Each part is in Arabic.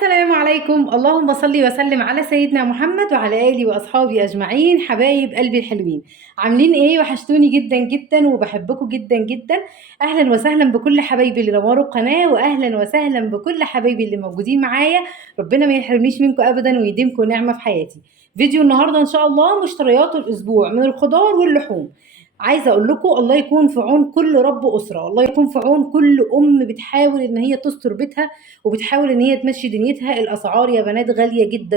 السلام عليكم. اللهم صل وسلم على سيدنا محمد وعلى آله وأصحابه أجمعين. حبايب قلبي الحلوين، عاملين إيه؟ وحشتوني جدا جدا وبحبكم جدا جدا. أهلا وسهلا بكل حبايبي اللي نوروا القناة، وأهلا وسهلا بكل حبايبي اللي موجودين معايا. ربنا ما يحرمنيش منكم أبدا ويديمكم نعمة في حياتي. فيديو النهاردة إن شاء الله مشتريات الأسبوع من الخضار واللحوم. عايزه اقول لكم الله يكون في عون كل رب اسره، الله يكون في عون كل ام بتحاول ان هي تستر بيتها وبتحاول ان هي تمشي دنيتها. الاسعار يا بنات غاليه جدا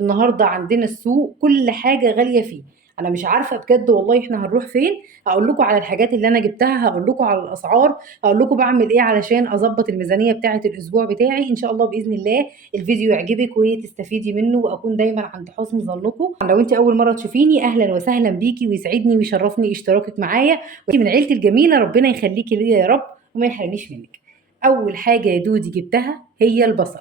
النهارده عندنا السوق كل حاجه غاليه فيه. انا مش عارفه بجد والله احنا هنروح فين. هقول لكم على الحاجات اللي انا جبتها، هقول لكم على الاسعار، هقول لكم بعمل ايه علشان اظبط الميزانيه بتاعه الاسبوع بتاعي. ان شاء الله باذن الله الفيديو يعجبك وتستفيدي منه واكون دايما عند حسن ظنكم. لو انت اول مره تشوفيني اهلا وسهلا بيكي، ويسعدني ويشرفني اشتراكك معايا، وانت من عيلتي الجميله. ربنا يخليكي ليا يا رب وما يحرمنيش منك. اول حاجه يا دودي جبتها هي البصل.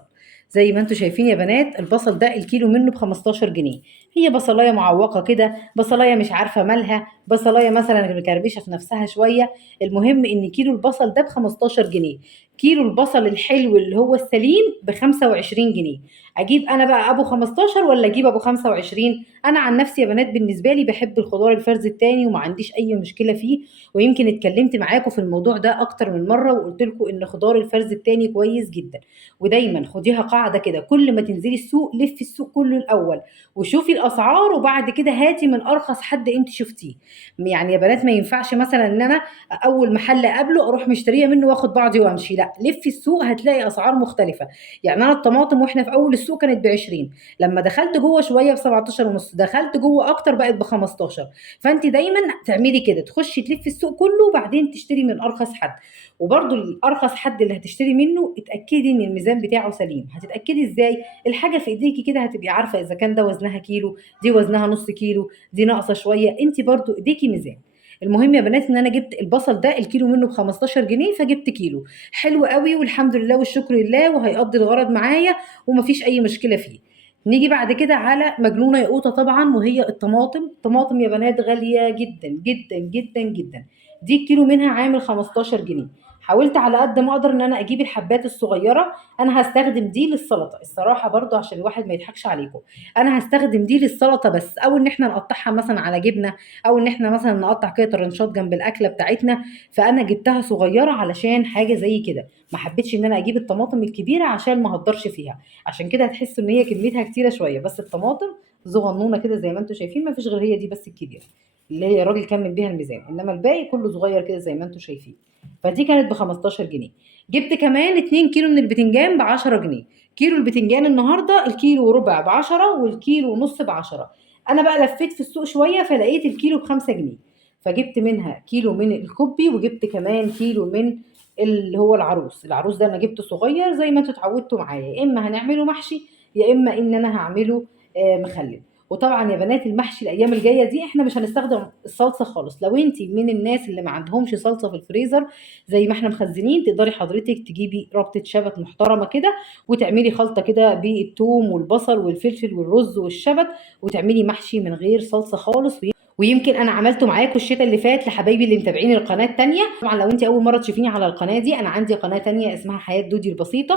زي ما انتم شايفين يا بنات، البصل ده الكيلو منه ب 15 جنيه. هي بصلايه معوقه كده، بصلايه مش عارفه مالها، بصلايه مثلا مكربشه في نفسها شويه. المهم ان كيلو البصل ده ب 15 جنيه. كيلو البصل الحلو اللي هو السليم ب 25 جنيه. اجيب انا بقى ابو 15 ولا اجيب ابو 25؟ انا عن نفسي يا بنات بالنسبه لي بحب الخضار الفرز التاني وما عنديش اي مشكله فيه. ويمكن اتكلمت معاكم في الموضوع ده اكتر من مره وقلت لكم ان خضار الفرز التاني كويس جدا. ودايما خديها قاعده كده، كل ما تنزلي السوق لفي السوق كله الاول وشوفي الاسعار، وبعد كده هاتي من ارخص حد انت شفتيه. يعني يا بنات ما ينفعش مثلا ان انا اول محل اقابله اروح مشتريه منه واخد بعضي وامشي، لا، لفي السوق هتلاقي اسعار مختلفه. يعني انا الطماطم واحنا في اول السوق كانت ب 20، لما دخلت جوه شويه ب 17 ونص، دخلت جوه اكتر بقت ب 15. فانت دايما تعملي كده، تخشي تلفي السوق كله وبعدين تشتري من ارخص حد. وبرده الارخص حد اللي هتشتري منه اتاكدي ان الميزان بتاعه سليم. هتتاكدي ازاي؟ الحاجه في ايديكي كده هتبقي عارفه اذا كان ده وزنها كيلو، دي وزنها نص كيلو، دي ناقصه شويه. انت برده ايديكي ميزان. المهم يا بنات ان انا جبت البصل ده الكيلو منه ب 15 جنيه، فجبت كيلو حلو قوي والحمد لله والشكر لله، وهيقضي الغرض معايا ومفيش اي مشكله فيه. نيجي بعد كده على مجنونه ياقوته طبعا، وهي الطماطم يا بنات غاليه جدا جدا جدا جدا. دي الكيلو منها عامل 15 جنيه. حاولت على قد ما اقدر ان انا اجيب الحبات الصغيره. انا هستخدم دي للسلطه الصراحه برضو عشان الواحد ما يضحكش عليكم. انا هستخدم دي للسلطه بس، او ان احنا نقطعها مثلا على جبنه، او ان احنا مثلا نقطع كده طرنشات جنب الاكله بتاعتنا. فانا جبتها صغيره علشان حاجه زي كده. ما حبيتش ان انا اجيب الطماطم الكبيره عشان ما اهدرش فيها. عشان كده هتحسوا ان هي كميتها كتيره شويه، بس الطماطم صغنونه كده زي ما انتم شايفين، ما فيش غير هي دي بس الكبيره اللي هي الراجل كمل بيها الميزان، انما الباقي كله صغير كده زي ما انتم شايفين. فدي كانت ب 15 جنيه. جبت كمان 2 كيلو من البتنجان ب 10 جنيه. كيلو البتنجان النهارده الكيلو وربع ب 10 والكيلو ونص ب 10. انا بقى لفيت في السوق شويه فلقيت الكيلو ب 5 جنيه. فجبت منها كيلو من الكوبي، وجبت كمان كيلو من اللي هو العروس ده انا جبته صغير زي ما انتوا اتعودتوا معايا، يا اما هنعمله محشي يا اما ان انا هعمله مخلل. وطبعا يا بنات المحشي الايام الجايه دي احنا مش هنستخدم الصلصه خالص. لو انت من الناس اللي ما عندهمش صلصه في الفريزر زي ما احنا مخزنين، تقدري حضرتك تجيبي ربطه شبت محترمه كده وتعملي خلطه كده بالثوم والبصل والفلفل والرز والشبت، وتعملي محشي من غير صلصه خالص. ويمكن انا عملته معاكم الشتاء اللي فات لحبايبي اللي متابعين القناه التانيه. طبعا لو انت اول مره تشوفيني على القناه دي، انا عندي قناه تانيه اسمها حياه دودي البسيطه،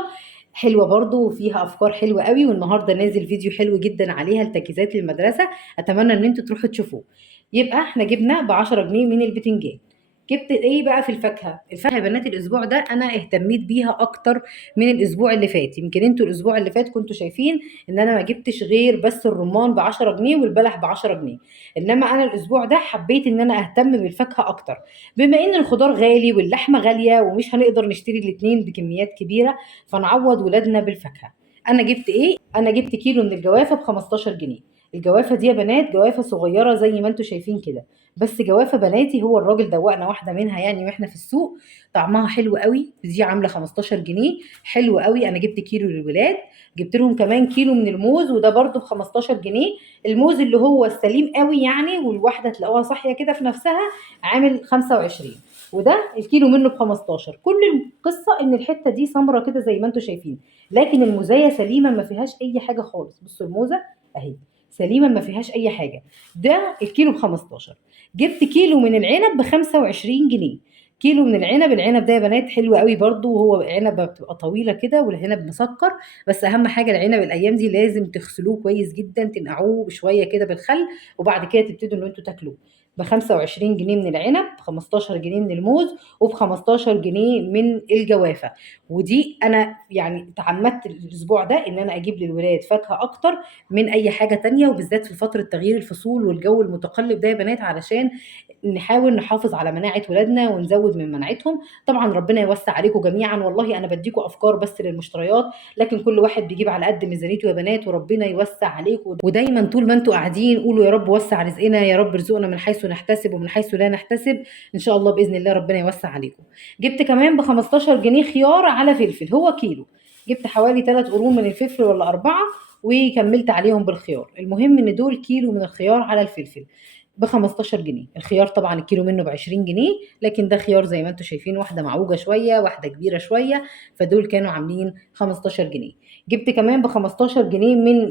حلوه برضو وفيها افكار حلوه قوي. والنهارده نازل فيديو حلو جدا عليها التجهيزات للمدرسه، اتمنى ان انتوا تروحوا تشوفوه. يبقى احنا جبنا ب 10 جنيه من البتنجان. جبت ايه بقى في الفاكهه يا بنات؟ الاسبوع ده انا اهتميت بيها اكتر من الاسبوع اللي فات. يمكن انتوا الاسبوع اللي فات كنتوا شايفين ان انا ما جبتش غير بس الرمان ب 10 جنيه والبلح ب 10 جنيه. انما انا الاسبوع ده حبيت ان انا اهتم بالفاكهه اكتر، بما ان الخضار غالي واللحمه غاليه ومش هنقدر نشتري الاتنين بكميات كبيره، فنعوض ولادنا بالفاكهه. انا جبت ايه؟ انا جبت كيلو من الجوافه ب 15 جنيه. الجوافه دي يا بنات جوافه صغيره زي ما انتم شايفين كده، بس جوافه بناتي، هو الراجل دوقنا واحده منها يعني واحنا في السوق. طعمها حلو قوي، دي عامله 15 جنيه، حلو قوي. انا جبت كيلو للولاد. جبت لهم كمان كيلو من الموز وده برضو ب 15 جنيه. الموز اللي هو السليم قوي يعني، والواحده تلاقوها صاحيه كده في نفسها، عامل 25. وده الكيلو منه ب 15. كل القصه ان الحته دي سمره كده زي ما انتم شايفين، لكن الموزايه سليمه ما فيهاش اي حاجه خالص. بصوا الموزه اهي سليمه ما فيهاش اي حاجه. ده الكيلو ب 15. جبت كيلو من العنب ب 25 جنيه. كيلو من العنب ده يا بنات حلو قوي برضو، وهو عنبه بتبقى طويله كده والعنب مسكر. بس اهم حاجه العنب الايام دي لازم تغسلوه كويس جدا، تنقعوه بشويه كده بالخل، وبعد كده تبتدوا ان انتوا تاكلوه. ب 25 جنيه من العنب، ب 15 جنيه من الموز، وب 15 جنيه من الجوافه. ودي انا يعني تعمدت الاسبوع ده ان انا اجيب للولاد فاكهه اكتر من اي حاجه تانية، وبالذات في فتره تغيير الفصول والجو المتقلب ده يا بنات، علشان نحاول نحافظ على مناعه ولادنا ونزود من مناعتهم. طبعا ربنا يوسع عليكم جميعا، والله انا بديكم افكار بس للمشتريات، لكن كل واحد بيجيب على قد ميزانيته يا بنات، وربنا يوسع عليكم. ودايما طول ما انتوا قاعدين قولوا يا رب وسع رزقنا، يا رب ارزقنا من حيث نحتسب ومن حيث لا نحتسب. ان شاء الله باذن الله ربنا يوسع عليكم. جبت كمان ب 15 جنيه خيار على فلفل، هو كيلو. جبت حوالي 3 قرون من الفلفل ولا 4، وكملت عليهم بالخيار. المهم ان دول كيلو من الخيار على الفلفل ب 15 جنيه. الخيار طبعا الكيلو منه ب 20 جنيه، لكن ده خيار زي ما انتم شايفين، واحده معوجه شويه واحده كبيره شويه، فدول كانوا عاملين 15 جنيه. جبت كمان ب 15 جنيه من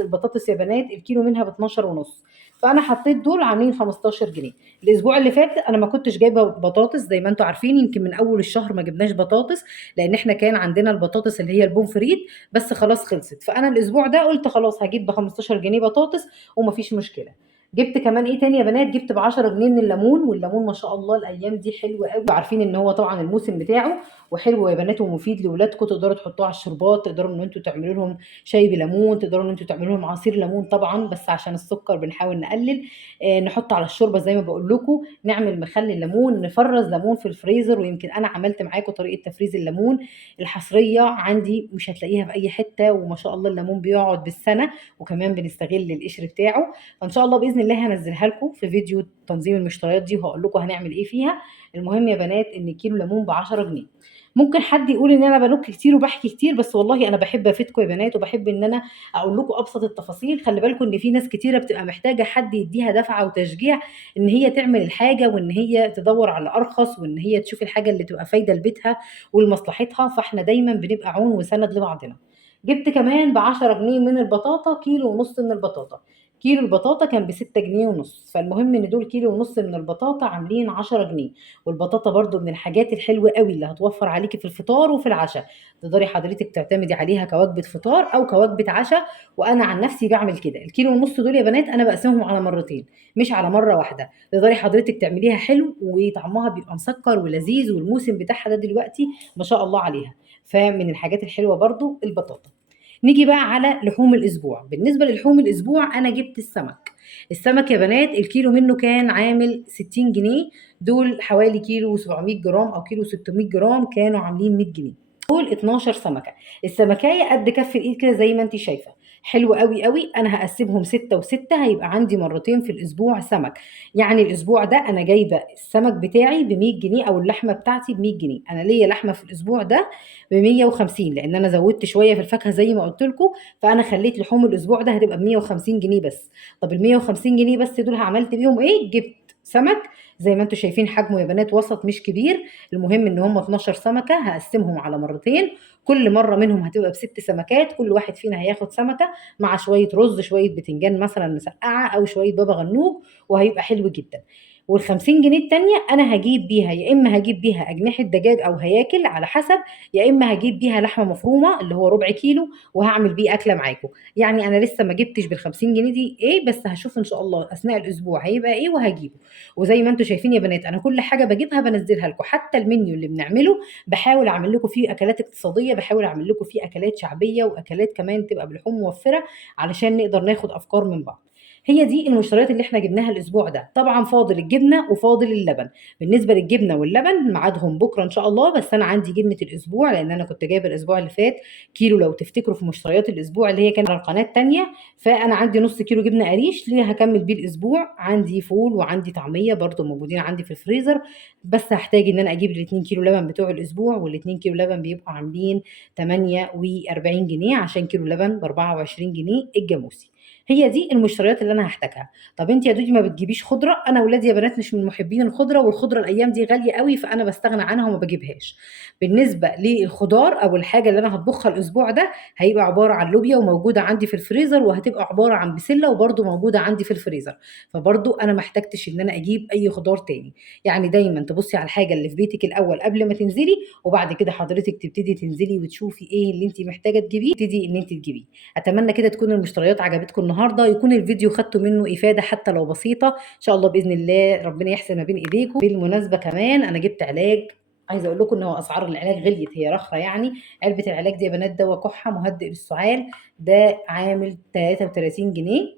البطاطس يا بنات، الكيلو منها ب 12 ونص، فانا حطيت دول عاملين 15 جنيه. الاسبوع اللي فات انا ما كنتش جايبه بطاطس زي ما انتم عارفين، يمكن من اول الشهر ما جبناش بطاطس، لان احنا كان عندنا البطاطس اللي هي البومفريت بس خلاص خلصت. فانا الاسبوع ده قلت خلاص هجيب ب 15 جنيه بطاطس ومفيش مشكله. جبت كمان ايه تاني يا بنات؟ جبت ب 10 جنيه من الليمون، والليمون ما شاء الله الايام دي حلو قوي، عارفين ان هو طبعا الموسم بتاعه، وحلو يا بنات ومفيد لاولادكم. تقدروا تحطوه على الشربات، تقدروا ان انتوا تعملوا لهم شاي بليمون، تقدروا ان انتوا تعملوا لهم عصير ليمون طبعا، بس عشان السكر بنحاول نقلل. نحط على الشوربه زي ما بقول لكم، نعمل مخلل ليمون، نفرز ليمون في الفريزر. ويمكن انا عملت معاكم طريقه تفريز الليمون الحصريه عندي، مش هتلاقيها في اي حته، وما شاء الله الليمون بيقعد بالسنه، وكمان بنستغل القشر بتاعه. فان شاء الله باذن الله هنزلها لكم في فيديو تنظيم المشتريات دي، وهقول لكم هنعمل ايه فيها. المهم يا بنات ان كيلو ليمون ب 10 جنيه. ممكن حد يقول ان انا بنك كتير وبحكي كتير، بس والله انا بحب افيدكم يا بنات، وبحب ان انا اقول لكم ابسط التفاصيل. خلي بالكم ان في ناس كتيره بتبقى محتاجه حد يديها دفعه وتشجيع ان هي تعمل الحاجه، وان هي تدور على ارخص، وان هي تشوف الحاجه اللي تبقى فايده لبيتها ولمصلحتها. فاحنا دايما بنبقى عون وسند لبعضنا. جبت كمان ب 10 جنيه من البطاطا، كيلو ونص من البطاطا. كيلو البطاطا كان ب 6 جنيه ونص، فالمهم ان دول كيلو ونص من البطاطا عاملين 10 جنيه. والبطاطا برضو من الحاجات الحلوه قوي اللي هتوفر عليكي في الفطار وفي العشاء، تقدري حضرتك تعتمدي عليها كوجبه فطار او كوجبه عشاء. وانا عن نفسي بعمل كده، الكيلو ونص دول يا بنات انا بقسمهم على مرتين مش على مره واحده. تقدري حضرتك تعمليها حلو، وطعمها بيبقى مسكر ولذيذ، والموسم بتاعها ده دلوقتي ما شاء الله عليها. فمن الحاجات الحلوه برضو البطاطا. نيجي بقى على لحوم الاسبوع. بالنسبه للحوم الاسبوع انا جبت السمك. السمك يا بنات الكيلو منه كان عامل 60 جنيه، دول حوالي كيلو 700 جرام او كيلو 600 جرام كانوا عاملين 100 جنيه. دول 12 سمكه. السمكايه قد كف الايد كده زي ما انت شايفه، حلو قوي قوي. انا هقسمهم 6 و6، هيبقى عندي مرتين في الاسبوع سمك. يعني الاسبوع ده انا جايبه السمك بتاعي ب 100 جنيه، او اللحمه بتاعتي ب 100 جنيه. انا ليا لحمه في الاسبوع ده ب 150، لان انا زودت شويه في الفاكهه زي ما قلت لكم، فانا خليت لحوم الاسبوع ده هتبقى ب 150 جنيه بس. طب ال 150 جنيه بس دول عملت بيهم ايه؟ جبت سمك زي ما انتم شايفين، حجمه يا بنات وسط مش كبير. المهم ان هم 12 سمكه، هقسمهم على مرتين، كل مره منهم هتبقى بست سمكات، كل واحد فينا هياخد سمكه مع شويه رز، شويه بتنجان مثلا مسقعه، او شويه بابا غنوج، وهيبقى حلو جدا. وال50 جنيه التانية انا هجيب بيها، يا اما هجيب بيها اجنحه دجاج او هياكل على حسب، يا اما هجيب بيها لحمه مفرومه اللي هو ربع كيلو، وهعمل بيه اكله معاكم. يعني انا لسه ما جبتش بال50 جنيه دي ايه، بس هشوف ان شاء الله اثناء الاسبوع هيبقى ايه وهجيبه. وزي ما انتم شايفين يا بنات انا كل حاجه بجيبها بنزلها لكم، حتى المنيو اللي بنعمله بحاول اعمل لكم فيه اكلات اقتصاديه، بحاول اعمل لكم فيه اكلات شعبيه، واكلات كمان تبقى بلحوم موفره، علشان نقدر ناخد افكار من بعض. هي دي المشتريات اللي احنا جبناها الاسبوع ده. طبعا فاضل الجبنه وفاضل اللبن. بالنسبه للجبنه واللبن ميعادهم بكره ان شاء الله، بس انا عندي جبنه الاسبوع، لان انا كنت جايبه الاسبوع اللي فات كيلو لو تفتكروا في مشتريات الاسبوع اللي هي كانت على القناه التانيه. فانا عندي نص كيلو جبنه قريش ليه هكمل بيه الاسبوع. عندي فول وعندي طعميه برضو موجودين عندي في الفريزر، بس هحتاج ان انا اجيب ال2 كيلو لبن بتوع الاسبوع، وال2 كيلو لبن بيبقوا عاملين 48 جنيه، عشان كيلو لبن ب 24 جنيه الجاموسي. هي دي المشتريات اللي انا هحتاجها. طب انت يا دودي ما بتجيبيش خضره؟ انا ولادي يا بنات مش من محبين الخضره، والخضره الايام دي غاليه قوي، فانا بستغنى عنها وما بجيبهاش. بالنسبه للخضار او الحاجه اللي انا هطبخها الاسبوع ده، هيبقى عباره عن لوبيا وموجوده عندي في الفريزر، وهتبقى عباره عن بسله وبرده موجوده عندي في الفريزر. فبرده انا ما احتاجتش ان انا اجيب اي خضار تاني. يعني دايما تبصي على الحاجه اللي في بيتك الاول قبل ما تنزلي، وبعد كده حضرتك تبتدي تنزلي وتشوفي ايه اللي انت محتاجه تجيبيه، تبتدي ان انت تجيبيه. اتمنى كده تكون المشتريات عجبتكم النهارده، يكون الفيديو خدتوا منه افاده حتى لو بسيطه، ان شاء الله باذن الله ربنا يحسن ما بين ايديكم. بالمناسبه كمان انا جبت علاج، عايزه اقول لكم ان هو اسعار العلاج غليت، هي رخصه يعني. علبه العلاج دي يا بنات دواء كحه مهدئ للسعال، ده عامل 33 جنيه.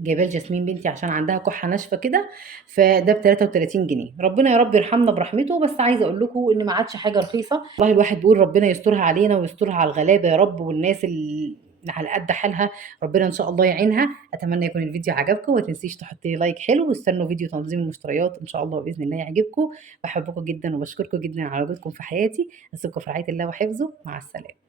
جايباه لجاسمين بنتي عشان عندها كحه ناشفه كده، فده ب 33 جنيه. ربنا يا رب يرحمنا برحمته. بس عايزه اقول لكم ان ما عادش حاجه رخيصه، والله الواحد بيقول ربنا يسترها علينا ويسترها على الغلابه يا رب، والناس اللي على قد حالها ربنا ان شاء الله يعينها. اتمنى يكون الفيديو عجبكم، وما تنسيش تحطي لي لايك حلو، واستنوا فيديو تنظيم المشتريات ان شاء الله باذن الله يعجبكم. بحبكم جدا وبشكركم جدا على وجودكم في حياتي. اسيبكم في رعايه الله وحفظه، مع السلامه.